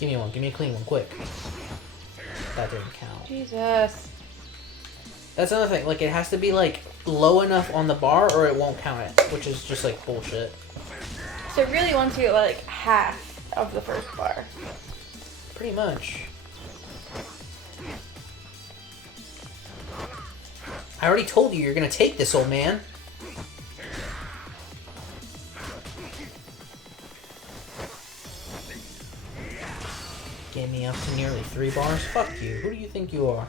Give me one. Give me a clean one, quick. That didn't count. Jesus. That's another thing. Like, it has to be, like, low enough on the bar or it won't count it, which is just, like, bullshit. So it really wants you like half of the first bar. Pretty much. I already told you you're gonna take this, old man. Get me up to nearly 3 bars? Fuck you. Who do you think you are?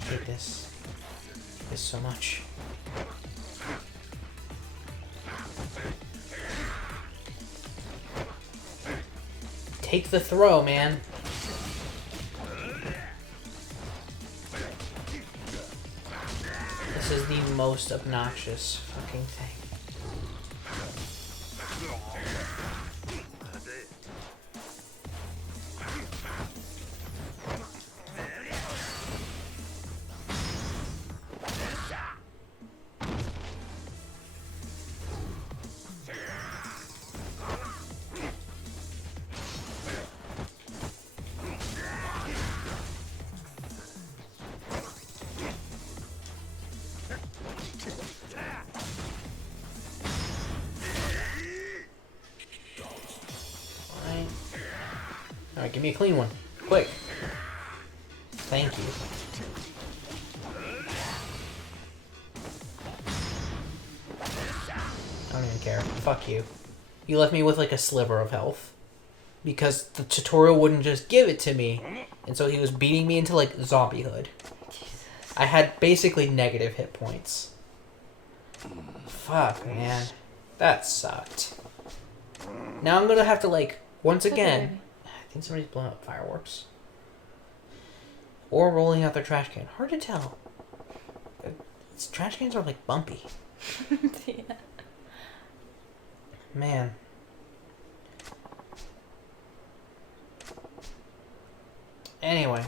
I hate this. This so much. Take the throw, man. This is the most obnoxious fucking thing. Alright, give me a clean one. Quick. Thank you. I don't even care. Fuck you. You left me with like a sliver of health. Because the tutorial wouldn't just give it to me. And so he was beating me into like zombiehood. I had basically negative hit points. Fuck, man. That sucked. Now I'm gonna have to like, once again... I think somebody's blowing up fireworks. Or rolling out their trash can. Hard to tell. Trash cans are like bumpy. Yeah. Man. Anyway.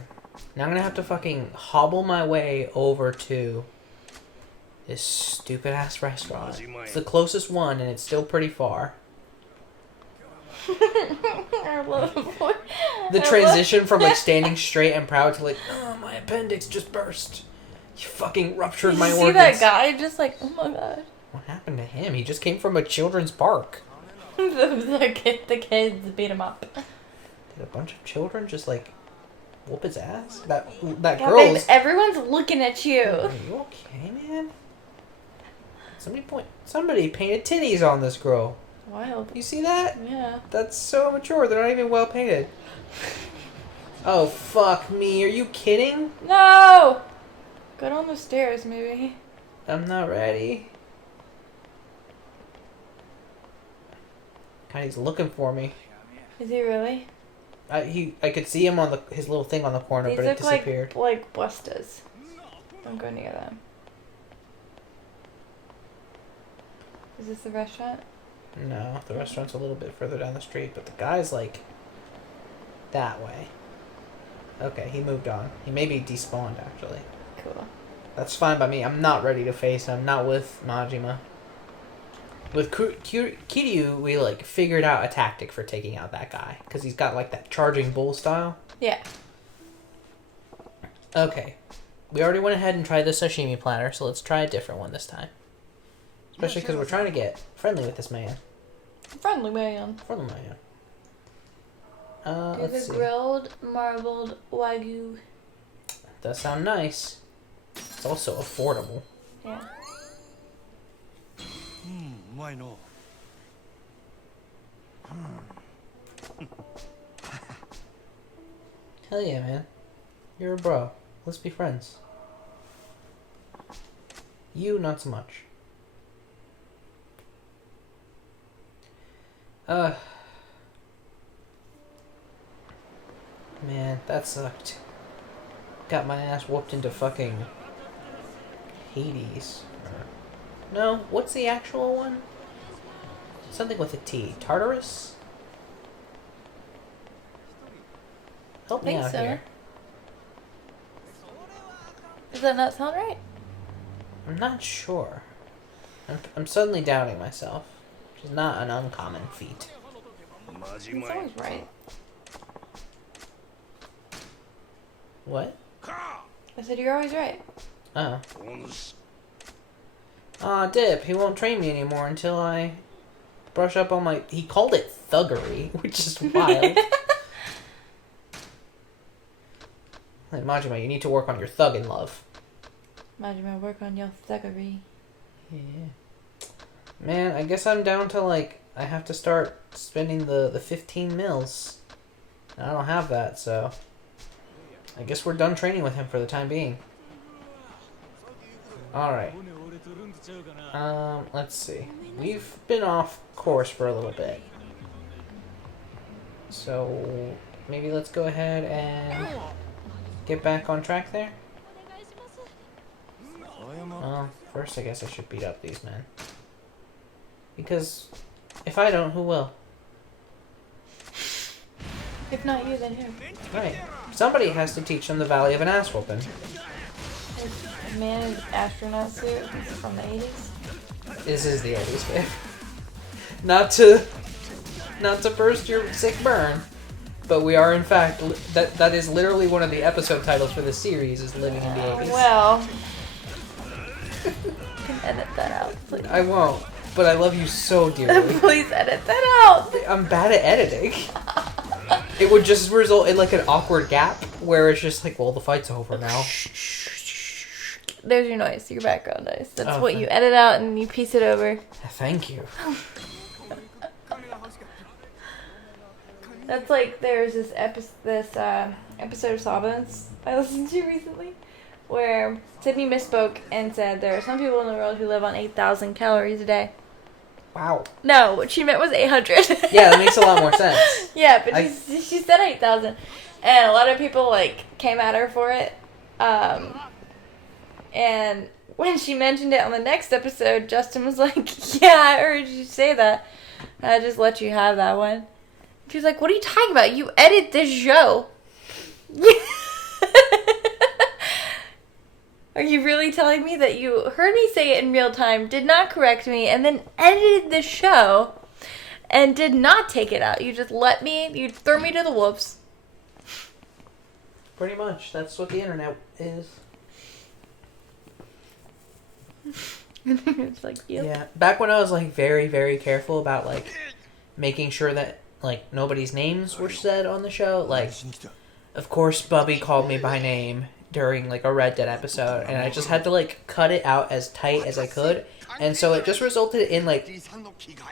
Now I'm gonna have to fucking hobble my way over to this stupid ass restaurant. It's the closest one and it's still pretty far. I love the transition from like standing straight and proud to like, oh, my appendix just burst. You fucking ruptured my organs. See that guy just like, oh my god. What happened to him? He just came from a children's park. the kids beat him up. Did a bunch of children just like whoop his ass? That God, girl's... Everyone's looking at you. Are you okay, man? Somebody painted titties on this girl. Wild. You see that? Yeah. That's so immature. They're not even well painted. Oh, fuck me. Are you kidding? No! Go down the stairs, maybe. I'm not ready. God, he's looking for me. Is he really? I could see him on his little thing on the corner, These but it look disappeared. like bustas. Don't go near them. Is this the restaurant? No, the restaurant's a little bit further down the street, but the guy's like that way. Okay, he moved on. He maybe despawned, actually. Cool. That's fine by me. I'm not ready to face him. Not with Majima. With Kiryu, we like figured out a tactic for taking out that guy. Because he's got like that charging bull style. Yeah. Okay. We already went ahead and tried the sashimi platter, so let's try a different one this time. Especially because we're trying to get friendly with this man. Friendly man. Friendly man. There's Let's a see. grilled marbled wagyu. Does sound nice. It's also affordable. Yeah. Why no? Hell yeah, man. You're a bro. Let's be friends. You, not so much. Man, that sucked. Got my ass whooped into fucking Hades. No, what's the actual one? Something with a T. Tartarus? Help me Think out so. here. Does that not sound right? I'm not sure. I'm suddenly doubting myself. which is not an uncommon feat. It's always right. What? I said you're always right. Oh. Aw, Dip, he won't train me anymore until I brush up on my... He called it thuggery, which is wild. Like, Majima, you need to work on your thuggin' love. Majima, work on your thuggery. Yeah. Man, I guess I'm down to, like, I have to start spending the 15 mils. I don't have that, so... I guess we're done training with him for the time being. Alright. Let's see. We've been off course for a little bit. So, maybe let's go ahead and get back on track there. Well, first I guess I should beat up these men. Because if I don't, who will? If not you, then who? Right. Somebody has to teach them the Valley of an Ass Whooping. A man in an astronaut suit from the 80s. This is the 80s, babe. Not to burst your sick burn, but we are in fact that is literally one of the episode titles for the series is Living in the 80s. Well, you can edit that out, please. I won't, but I love you so dearly. Please edit that out. I'm bad at editing. It would just result in like an awkward gap where it's just like, well, the fight's over now. There's your noise, your background noise. That's Oh, what you edit out and you piece it over. Thank you. That's like there's this episode of Sawbones I listened to recently where Sydney misspoke and said there are some people in the world who live on 8,000 calories a day. Wow. No, what she meant was 800. Yeah, that makes a lot more sense. Yeah, but she said 8,000, and a lot of people like came at her for it. And when she mentioned it on the next episode, Justin was like, "Yeah, I heard you say that. I just let you have that one." She was like, "What are you talking about? You edit this show." Are you really telling me that you heard me say it in real time, did not correct me, and then edited the show and did not take it out? You just you throw me to the wolves. Pretty much. That's what the internet is. It's like, yep. Yeah. Back when I was like very, very careful about like making sure that like nobody's names were said on the show, like of course Bubby called me by name during like a Red Dead episode, and I just had to like cut it out as tight as I could, and so it just resulted in like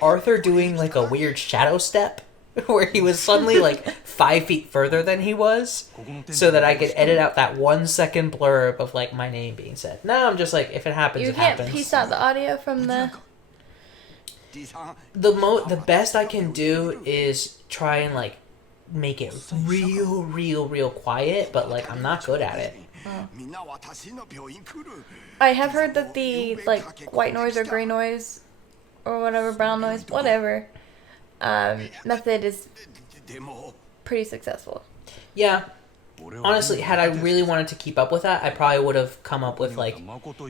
Arthur doing like a weird shadow step where he was suddenly like 5 feet further than he was, so that I could edit out that 1 second blurb of like my name being said. Now I'm just like, if it happens, You it can't happens. piece out the audio from the... The best I can do is try and like make it real quiet, but like I'm not good at it. I have heard that the like white noise or gray noise or whatever, brown noise, whatever method is pretty successful. Yeah. Honestly, had I really wanted to keep up with that, I probably would have come up with like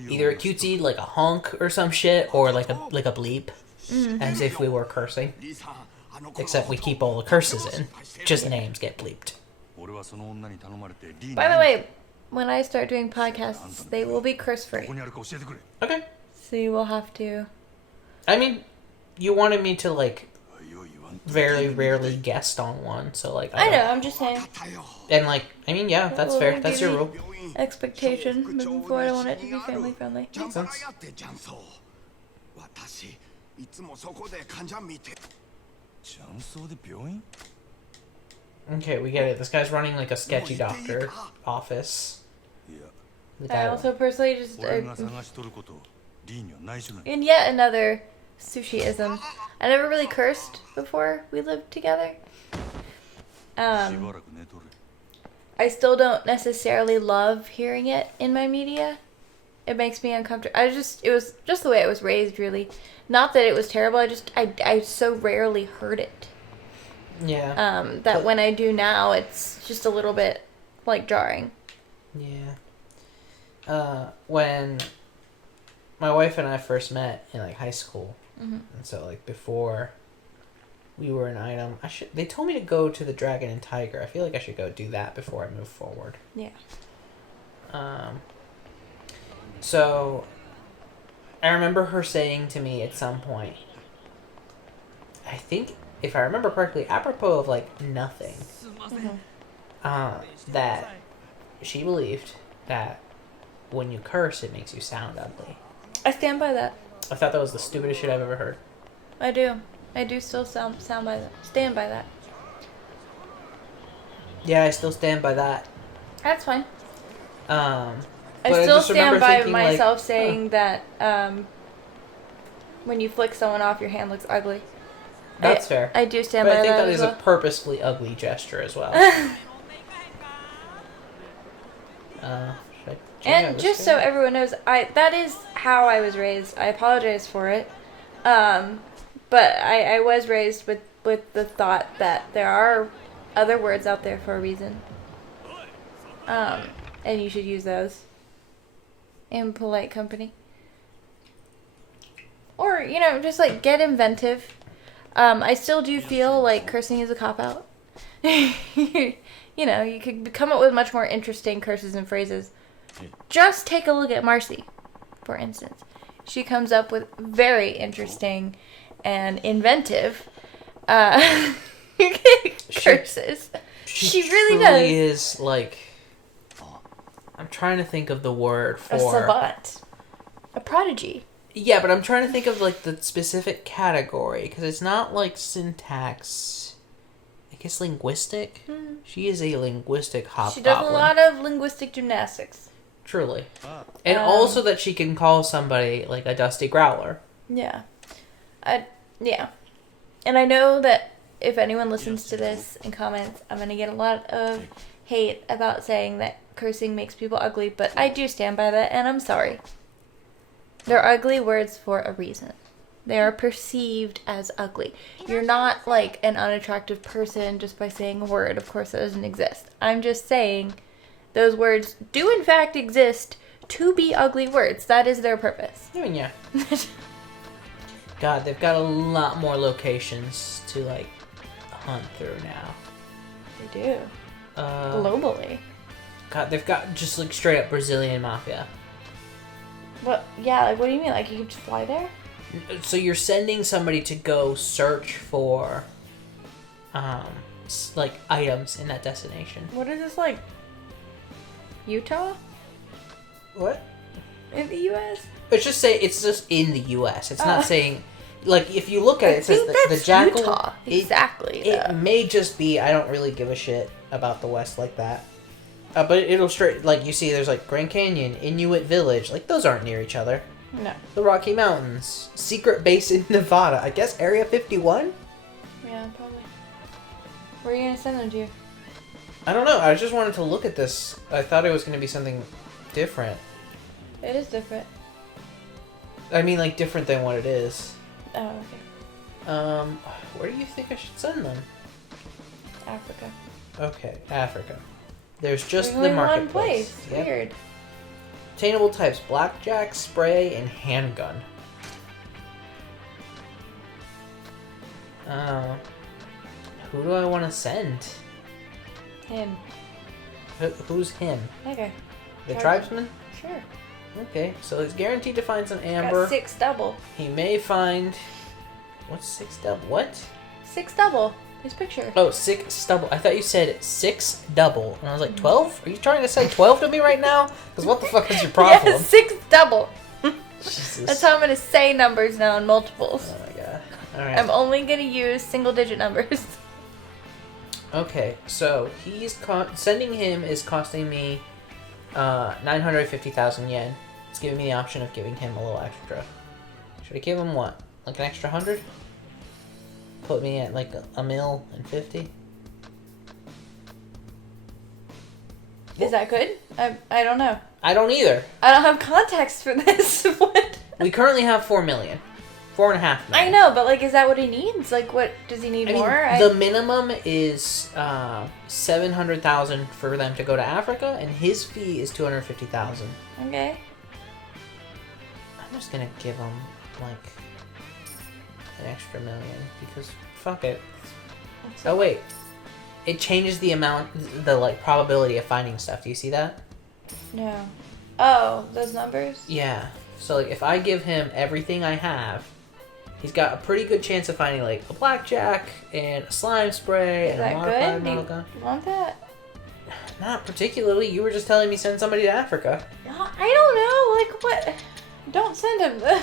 either a cutesy, like a honk or some shit, or like a bleep, as if we were cursing. Except we keep all the curses in. Just names get bleeped. By the way, when I start doing podcasts, they will be curse free. Okay. So you will have to... I mean, you wanted me to like very rarely guest on one, so like I know, I'm just saying. And like, I mean, yeah, that's Well, fair. That's your rule. Expectation moving forward, I want it to be family friendly. Makes sense. Okay, we get it. This guy's running like a sketchy doctor office. The guy I also personally just... and yet another sushi-ism. I never really cursed before we lived together. I still don't necessarily love hearing it in my media. It makes me uncomfortable. It was just the way I was raised, really. Not that it was terrible, I so rarely heard it. Yeah. That when I do now, it's just a little bit, like, jarring. Yeah. When my wife and I first met in, like, high school, And so like before we were an item, they told me to go to the dragon and tiger. I feel like I should go do that before I move forward. Yeah. So I remember her saying to me at some point, I think if I remember correctly, apropos of like nothing, that she believed that when you curse, it makes you sound ugly. I stand by that. I thought that was the stupidest shit I've ever heard. I do. I do still stand by that. Stand by that. Yeah, I still stand by that. That's fine. I still stand by myself saying that when you flick someone off, your hand looks ugly. That's fair. I do stand but by that. I think that is well. a purposefully ugly gesture as well. And just so everyone knows, that is how I was raised. I apologize for it. But I was raised with the thought that there are other words out there for a reason. And you should use those in polite company. Or, just like get inventive. I still do feel like cursing is a cop-out. You could come up with much more interesting curses and phrases. Just take a look at Marcy, for instance. She comes up with very interesting and inventive curses. She really does. She is like... I'm trying to think of the word for... A savant. A prodigy. Yeah, but I'm trying to think of like the specific category, because it's not like syntax. I guess linguistic? She is a linguistic hobgoblin. She does a lot of linguistic gymnastics. Truly. And also that she can call somebody like a dusty growler. Yeah. Yeah. And I know that if anyone listens to this and comments, I'm going to get a lot of hate about saying that cursing makes people ugly, but I do stand by that, and I'm sorry. They're ugly words for a reason. They are perceived as ugly. You're not like an unattractive person just by saying a word. Of course, that doesn't exist. I'm just saying those words do in fact exist to be ugly words. That is their purpose. I mean, yeah. God, they've got a lot more locations to like hunt through now. They do. Globally. God, they've got just like straight up Brazilian mafia. What? Yeah, like what do you mean? Like you can just fly there? So you're sending somebody to go search for, like items in that destination. What is this like? Utah? What? In the U.S.? It's just in the U.S. It's not saying, like if you look at it, it says the jackal. Utah. Exactly. It may just be. I don't really give a shit about the West like that. But it illustrates, like you see, there's like Grand Canyon, Inuit Village. Like those aren't near each other. No. The Rocky Mountains, secret base in Nevada. I guess Area 51. Yeah, probably. Where are you gonna send them to? I don't know. I just wanted to look at this. I thought it was going to be something different. It is different. I mean, like different than what it is. Oh, okay. Where do you think I should send them? Africa. Okay, Africa. There's just There's the only marketplace. one place. Yep. Weird. Obtainable types: blackjack, spray, and handgun. Who do I want to send? Him. Who's him? Okay. The tribesman? Sure. Okay, so he's guaranteed to find some amber. Got 6 double. He may find... What's 6 double? What? 6 double. His picture. Oh, 6 double. I thought you said 6 double. And I was like, 12? Are you trying to say 12 to me right now? Because what the fuck is your problem? Yeah, 6 double. Jesus. That's how I'm going to say numbers now in multiples. Oh my god. Alright. I'm only going to use single digit numbers. Okay, so he's sending him is costing me 950,000 yen. It's giving me the option of giving him a little extra. Should I give him what? Like an extra 100? Put me at like a mil and 50? Is that good? I don't know. I don't either. I don't have context for this. What? We currently have 4 million. 4.5 million. I know, but like, is that what he needs? Like, what does he need more? The minimum is 700,000 for them to go to Africa, and his fee is 250,000. Okay. I'm just gonna give him like an extra million because fuck it. Oh wait, it changes the amount, the like probability of finding stuff. Do you see that? No. Oh, those numbers? Yeah. So like, if I give him everything I have, he's got a pretty good chance of finding like a blackjack and a slime spray Is and a that modified good? Do model gun. you want that? Not particularly. You were just telling me send somebody to Africa. I don't know. Like, what? Don't send him.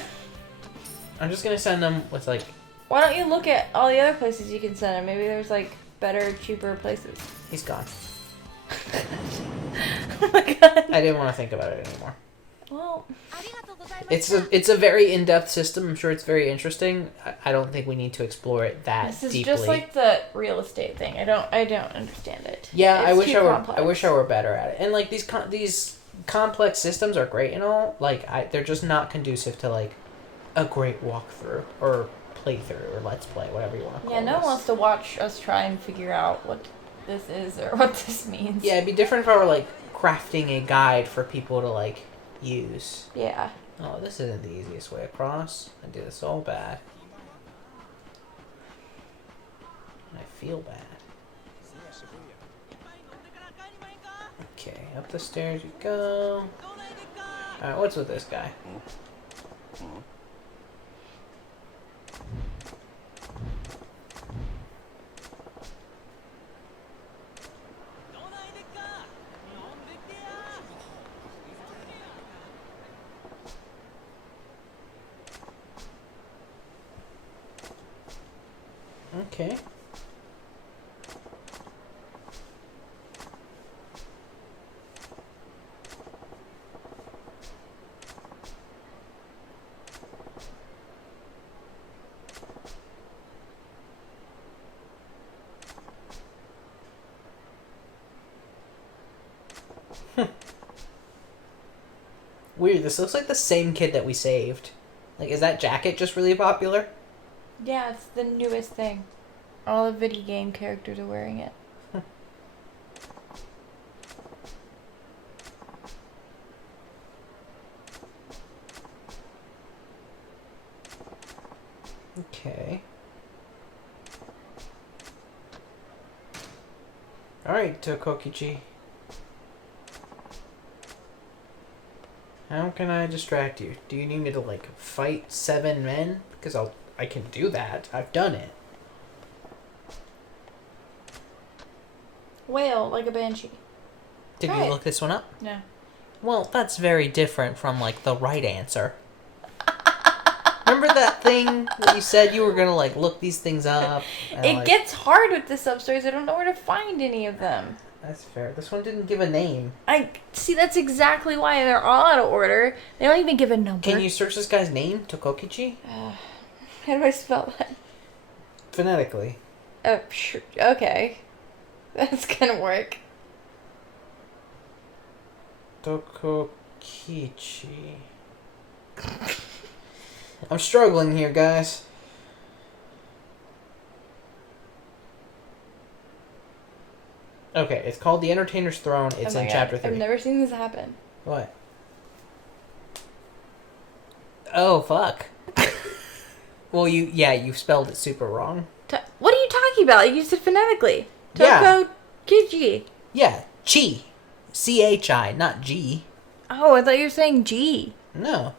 I'm just gonna send them with like. Why don't you look at all the other places you can send him? Maybe there's like better, cheaper places. He's gone. Oh my god. I didn't want to think about it anymore. Well, It's a very in-depth system. I'm sure it's very interesting. I don't think we need to explore it that this is deeply. just like the real estate thing. I don't understand it. Yeah, It's I wish too I were. complex. I wish I were better at it. And like these complex systems are great and all. Like they're just not conducive to like a great walkthrough or playthrough or let's play, whatever you want to call it. Yeah, no one wants to watch us try and figure out what this is or what this means. Yeah, it'd be different if I were like crafting a guide for people to like use. Yeah. Oh, this isn't the easiest way across. I do this so bad. I feel bad. Okay, up the stairs we go. Alright, what's with this guy? Okay. Weird, this looks like the same kid that we saved. Like, is that jacket just really popular? Yeah, it's the newest thing. All the video game characters are wearing it. Okay. Alright, Tokokichi. How can I distract you? Do you need me to, like, fight 7 men? Because I can do that. I've done it. Whale, like a banshee. Did Right. you look this one up? No. Well, that's very different from, like, the right answer. Remember that thing that you said you were gonna, like, look these things up? And, It like, gets hard with the sub-stories. I don't know where to find any of them. That's fair. This one didn't give a name. I see. That's exactly why they're all out of order. They don't even give a number. Can you search this guy's name? Tokokichi? How do I spell that? Phonetically. Oh, sure. Okay. That's gonna work. Tokokichi. I'm struggling here, guys. Okay, it's called The Entertainer's Throne. It's Oh my in God. chapter 3. I've never seen this happen. What? Oh, fuck. Well, you spelled it super wrong. What are you talking about? You said phonetically. Yeah. Toko Kiji. Yeah, chi. C-H-I, not G. Oh, I thought you were saying G. No.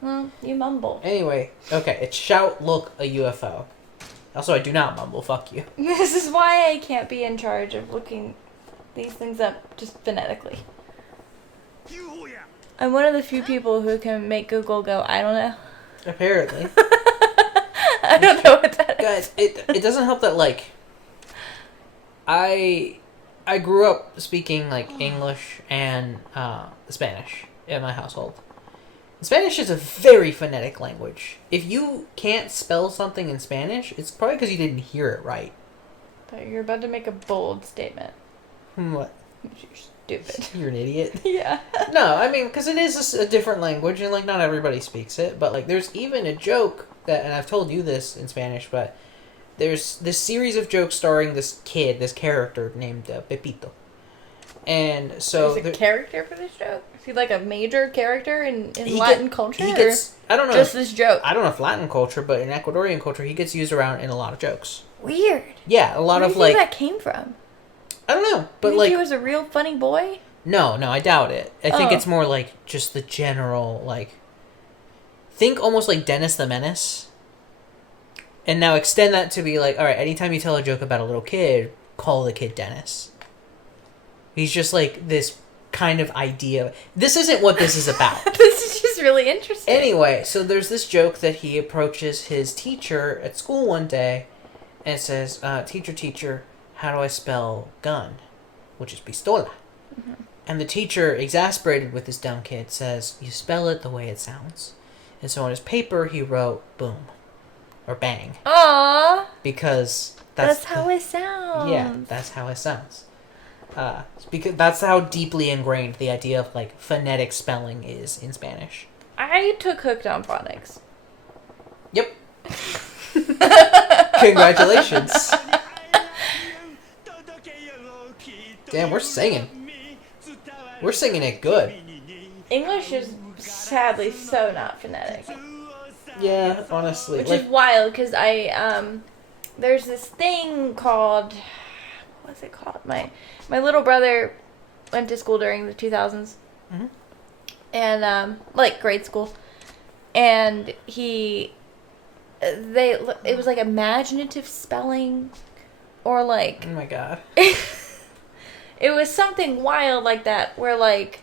Well, you mumble. Anyway, okay, it's shout, look, a UFO. Also, I do not mumble, fuck you. This is why I can't be in charge of looking these things up just phonetically. I'm one of the few people who can make Google go, I don't know. Apparently. I don't know what that is. Guys, it doesn't help that, like, I grew up speaking, like, English and Spanish in my household. Spanish is a very phonetic language. If you can't spell something in Spanish, it's probably because you didn't hear it right. But you're about to make a bold statement. What? You're stupid. You're an idiot. Yeah. No, I mean, because it is a different language, and, like, not everybody speaks it. But, like, there's even a joke that, and I've told you this in Spanish, but there's this series of jokes starring this kid, this character named Pepito. And so there's a character for this joke? Is he like a major character in Latin culture? He gets, I don't know. Just this joke? I don't know if Latin culture, but in Ecuadorian culture, he gets used around in a lot of jokes. Weird. Yeah, a lot Where of do you think like... that came from? I don't know, but You think like... he was a real funny boy? No, I doubt it. I think it's more like just the general, like... Think almost like Dennis the Menace. And now extend that to be like, alright, anytime you tell a joke about a little kid, call the kid Dennis. He's just like this kind of idea. This isn't what this is about. This is just really interesting. Anyway, so there's this joke that he approaches his teacher at school one day and says, teacher, how do I spell gun? Which is pistola. Mm-hmm. And the teacher, exasperated with this dumb kid, says, you spell it the way it sounds. And so on his paper, he wrote boom. Or bang. Aww. Because that's how it sounds. Yeah, that's how it sounds. Because that's how deeply ingrained the idea of like phonetic spelling is in Spanish. I took Hooked on Phonics. Yep. Congratulations. Damn, we're singing. We're singing it good. English is sadly so not phonetic. Yeah, honestly. Which is wild, because there's this thing called... What's it called? My little brother went to school during the 2000s. Mm-hmm. And, like, grade school. And it was like imaginative spelling, or like... Oh my god. It was something wild like that, where, like...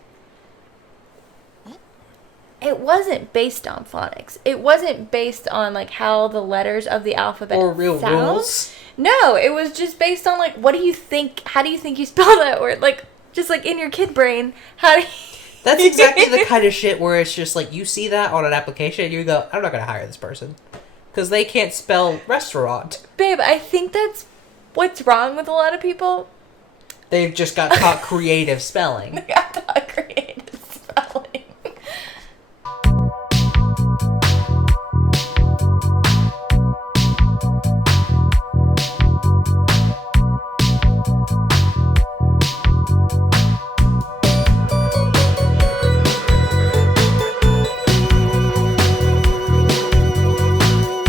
It wasn't based on phonics. It wasn't based on, like, how the letters of the alphabet or real sound. rules. No, it was just based on, like, what do you think, how do you think you spell that word? Like, just, like, in your kid brain, how do you... That's exactly the kind of shit where it's just, like, you see that on an application and you go, I'm not going to hire this person. Because they can't spell restaurant. Babe, I think that's what's wrong with a lot of people. They've just got taught creative spelling.